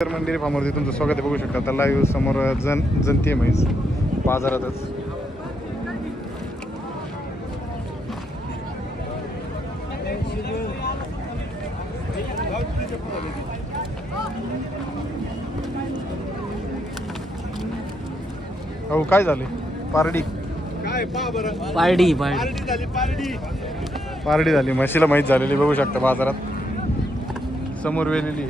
मंदिर फार्मवरती तुमचं स्वागत आहे. बघू शकता आता लाईव्ह समोर जनती आहे म्हैस बाजारातच. हो काय झाले पारडी पारडी पारडी झाली म्हशीला माहीत झालेली बघू शकता बाजारात समोर वेलेली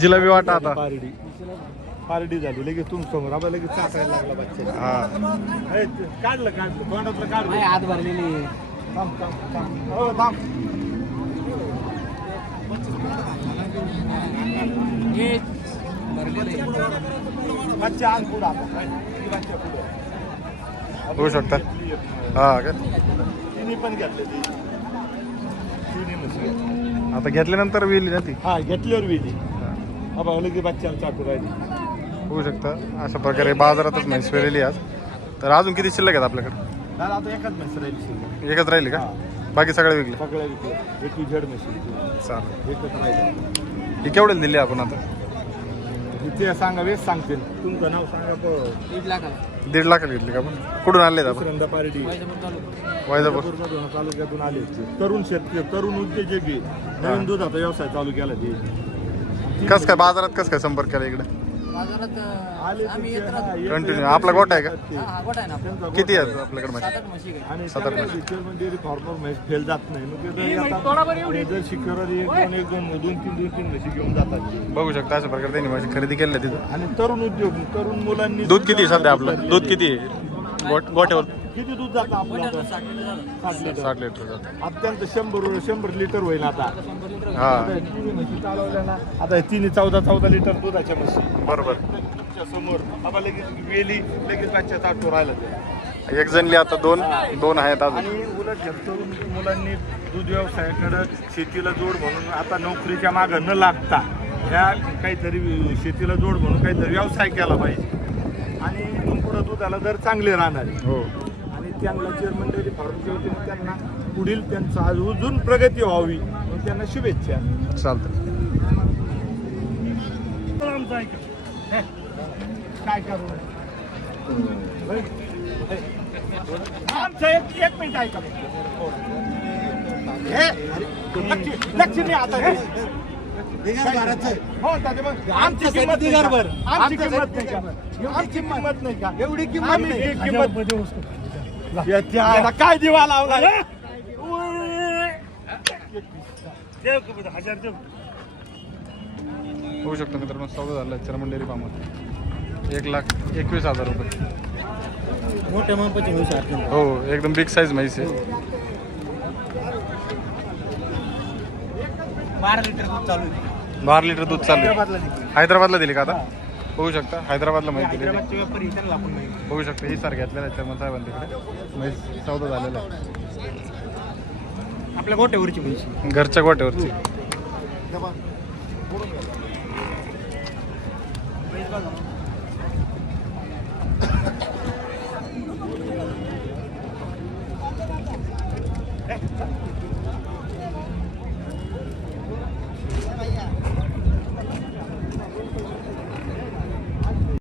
जिलेबी वाटा आता पारडी झाली लगेच तुमच्यासमोर आम्हाला लगेच चाकायला लागला बच्चा. काढलं तोंडातलं काढलं. हात भरलेली थांब हो थांब. बच्चा आण पुढं आता. बच्चा पुढं बघू शकता. हा काय तिने पण घेतले तिने म्हशी. आता घेतल्यानंतर वेली ना ती. हा घेतल्यावर वेली बाबा लगेच बच्चाला चाकू राहिली. बघू शकता अशा प्रकारे बाजारातच म्हैस वेलेली आज. तर अजून किती शिल्लक आहेत आपल्याकडे? दादा आता एकच म्हशी राहिली शिल्लक. एकच राहिली का? बाकी सगळे विकले? सगळ्या विकल्या. एक झेड म्हशी चालेल. एकच राहिली. ही केवढ्याला दिली आपण आता? ते सांगा वेस सांगतील. तुमचं नाव सांगा तो. 1.5 लाखाला घेतली का आपण? कुठून आणले आपण? दुसऱ्यांदा पारडी वैजापूर. तालुक्यातून आले तरुण शेतकरी तरुण उद्योजक आहे. नवीन दुधाचा व्यवसाय चालू केला ते. कस काय बाजारात कस काय संपर्क केला इकडे? बाजारात आले आम्ही येत राहतो. कंटिन्यू आपला गोठा आहे का? हा गोठा आहे ना आपला. किती आहे आपल्याकडे म्हशी? 7-8 म्हशी आहे. आणि 7-8 त्यामध्ये chairman dairy farmer म्हैस फेल जात नाही. मग ते जर शिकवणारी एक दोन तीन म्हशी घेऊन जातात ते. बघू शकता अशा प्रकारे त्यांनी म्हशी खरेदी केल्या तिथं. आणि तरुण उद्योग तरुण मुलांनी दूध किती आहे सध्या आपलं? दूध किती आहे गोठ्यावर? किती दूध जातं आपलं आता? 60 लिटर 60 लिटर जातं. अत्यंत 100 लिटर होईल आता. हा आता तिन्ही म्हशी चालवल्या ना आता तिन्ही 14 लिटर दुधाच्या म्हशी बरोबर. तुमच्या समोर बाबा लगेच वेली लगेच बच्चा चाटू राहिला ते. एक जणली आता दोन आहेत अजून. आणि उलट तरुण मुलांनी दूध व्यवसायाकडे शेतीला जोड म्हणून आता नोकरीच्या मागं न लागता ह्या काहीतरी शेतीला जोड म्हणून काहीतरी व्यवसाय केला पाहिजे. आणि इथून पुढं दुधाला दर चांगले राहणार आहे. हो आणि त्यांना चेअरमन डेअरी फार्मच्या वतीने त्यांना पुढील त्यांचा अजून प्रगती व्हावी म्हणून त्यांना शुभेच्छा. चालतं. काय करू आमचं एक मिनिट ऐका. लक्ष नाही आता हो दादा मग आमची किंमत नाही का? आमची किंमत नाही का? आमची किंमत नाही का? एवढी किंमत त्याला काय दिवा लावला? होऊ शकतो मित्रांनो. सौदा झाला चेअरमन डेअरी फार्मवर 1,21,000 रुपये. मोठ्या मापाची म्हशी आहेत. हो एकदम बिग साईज म्हैस आहे. 12 लिटर दूध चालू आहे. 12 लिटर दूध चालू आहे. हैदराबादला दिली का आता? बघू शकता हैदराबादला माहिती दिली. हैदराबादचे व्यापारी त्यांना आपण माहिती. बघू शकता ही सार घेतलेला आहे चेअरमन साहेबांनी तिकडे. म्हैस सौदा झालेला आहे आपल्या गोट्यावरची म्हशी. घरच्या गोट्यावरची. म्हैस बघा.